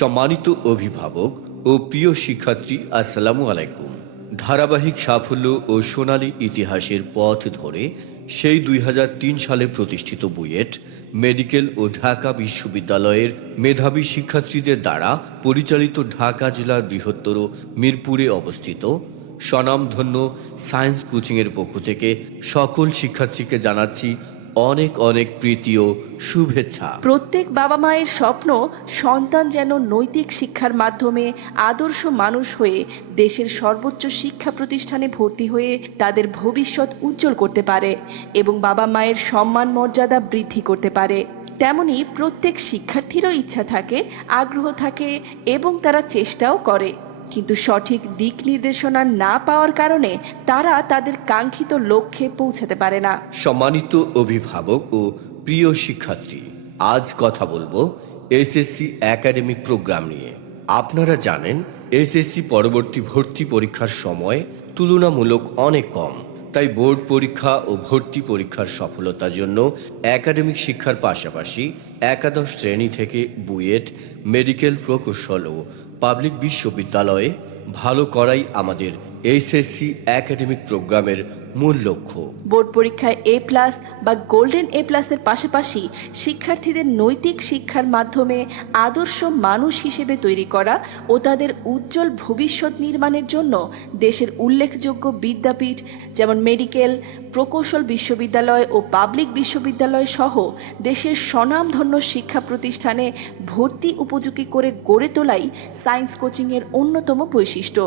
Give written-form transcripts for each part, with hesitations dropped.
সম্মানিত অভিভাবক ও প্রিয় শিক্ষার্থী, আসসালামু আলাইকুম। ধারাবাহিক সাফল্য ও সোনালী ইতিহাসের পথ ধরে সেই ২০০৩ সালে প্রতিষ্ঠিত বুয়েট, মেডিকেল ও ঢাকা বিশ্ববিদ্যালয়ের মেধাবী শিক্ষার্থীদের দ্বারা পরিচালিত ঢাকা জেলার বৃহত্তর মিরপুরে অবস্থিত স্বনামধন্য সায়েন্স কোচিংয়ের পক্ষ থেকে সকল শিক্ষার্থীকে জানাচ্ছি অনেক অনেক প্রীতি ও শুভেচ্ছা। প্রত্যেক বাবা মায়ের স্বপ্ন সন্তান যেন নৈতিক শিক্ষার মাধ্যমে আদর্শ মানুষ হয়ে দেশের সর্বোচ্চ শিক্ষা প্রতিষ্ঠানে ভর্তি হয়ে তাদের ভবিষ্যৎ উজ্জ্বল করতে পারে এবং বাবা মায়ের সম্মান মর্যাদা বৃদ্ধি করতে পারে। তেমনি প্রত্যেক শিক্ষার্থীরও ইচ্ছা থাকে, আগ্রহ থাকে এবং তারা চেষ্টাও করে, কিন্তু সঠিক দিক নির্দেশনা না পাওয়ার কারণে তারা তাদের কাঙ্ক্ষিত লক্ষ্যে পৌঁছাতে পারে না। সম্মানিত অভিভাবক ও প্রিয় শিক্ষার্থী, আজ কথা বলবো এসএসসি একাডেমিক প্রোগ্রাম নিয়ে। আপনারা জানেন এসএসসি পরবর্তী ভর্তি পরীক্ষার সময় তুলনামূলক অনেক কম, তাই বোর্ড পরীক্ষা ও ভর্তি পরীক্ষার সফলতার জন্য একাডেমিক শিক্ষার পাশাপাশি একাদশ শ্রেণী থেকে বুয়েট, মেডিকেল প্রকৌশল ও পাবলিক বিশ্ববিদ্যালয়ে ভালো করাই আমাদের এসএসসি একাডেমিক প্রোগ্রামের মূল লক্ষ্য। বোর্ড পরীক্ষায় A+ বা গোল্ডেন A+-এর পাশাপাশি শিক্ষার্থীদের নৈতিক শিক্ষার মাধ্যমে আদর্শ মানুষ হিসেবে তৈরি করা ও তাদের উজ্জ্বল ভবিষ্যৎ নির্মাণের জন্য দেশের উল্লেখযোগ্য বিদ্যাপীঠ যেমন মেডিকেল, প্রকৌশল বিশ্ববিদ্যালয় ও পাবলিক বিশ্ববিদ্যালয় সহ দেশের স্বনামধন্য শিক্ষা প্রতিষ্ঠানে ভর্তি উপযোগী করে গড়ে তোলাই সায়েন্স কোচিংয়ের অন্যতম বৈশিষ্ট্য।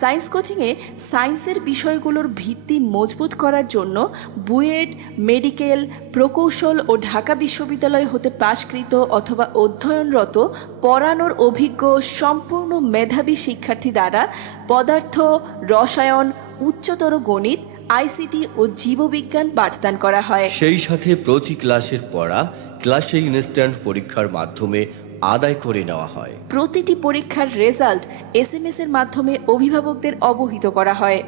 সায়েন্স কোচিংয়ে সায়েন্সের বিষয়গুলোর ভিত্তি মজবুত করার জন্য বুয়েট, মেডিকেল, প্রকৌশল ও ঢাকা বিশ্ববিদ্যালয় হতে পাশকৃত অথবা অধ্যয়নরত পড়ানোর অভিজ্ঞ সম্পূর্ণ মেধাবী শিক্ষার্থী দ্বারা পদার্থ, রসায়ন, উচ্চতর গণিত, আইসিটি ও জীববিজ্ঞান পাঠদান করা হয়। সেই সাথে প্রতি ক্লাসের পড়া ক্লাসে ইনস্ট্যান্ট পরীক্ষার মাধ্যমে আদায় করে নেওয়া হয়। প্রতিটি পরীক্ষার রেজাল্ট SMS-এর মাধ্যমে অভিভাবকদের অবহিত করা হয়।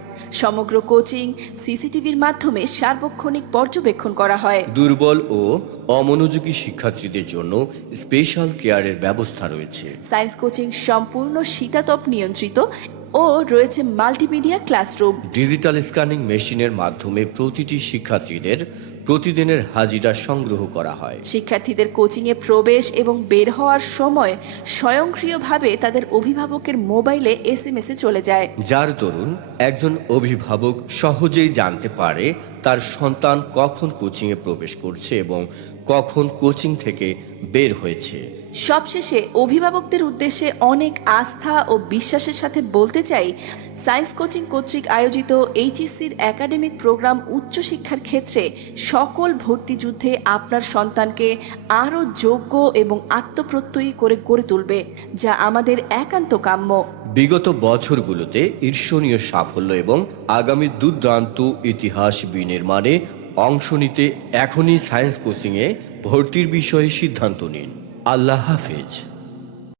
সমগ্র কোচিং সিসিটিভির মাধ্যমে সার্বক্ষণিক পর্যবেক্ষণ করা হয়। দুর্বল ও অমনোযোগী শিক্ষার্থীদের জন্য স্পেশাল কেয়ারের ব্যবস্থা রয়েছে। সায়েন্স কোচিং সম্পূর্ণ শীতাতপ নিয়ন্ত্রিত ও রয়েছে মাল্টিমিডিয়া ক্লাসরুম। ডিজিটাল স্ক্যানিং মেশিনের মাধ্যমে প্রতিটি শিক্ষার্থীদের প্রতিদিনের হাজিরা সংগ্রহ করা হয়। শিক্ষার্থীদের কোচিংয়ে প্রবেশ এবং বের হওয়ার সময় স্বয়ংক্রিয়ভাবে তাদের অভিভাবকের মোবাইলে SMS-এ চলে যায়, যার দরুন একজন অভিভাবক সহজেই জানতে পারে তার সন্তান কখন কোচিংয়ে প্রবেশ করছে এবং কখন কোচিং থেকে বের হয়েছে। সবশেষে অভিভাবকদের উদ্দেশ্যে অনেক আস্থা ও বিশ্বাসের সাথে বলতে চাই, সায়েন্স কোচিং কর্তৃক আয়োজিত HSCর একাডেমিক প্রোগ্রাম উচ্চশিক্ষার ক্ষেত্রে সকল ভর্তি যুদ্ধে আপনার সন্তানকে আরও যোগ্য এবং আত্মপ্রত্যয়ী করে গড়ে তুলবে, যা আমাদের একান্ত কাম্য। বিগত বছরগুলোতে ঈর্ষণীয় সাফল্য এবং আগামী দুর্দান্ত ইতিহাস বিনির্মাণে অংশ নিতে এখনই সায়েন্স কোচিংয়ে ভর্তির বিষয়ে সিদ্ধান্ত নিন। আল্লাহ হাফেজ।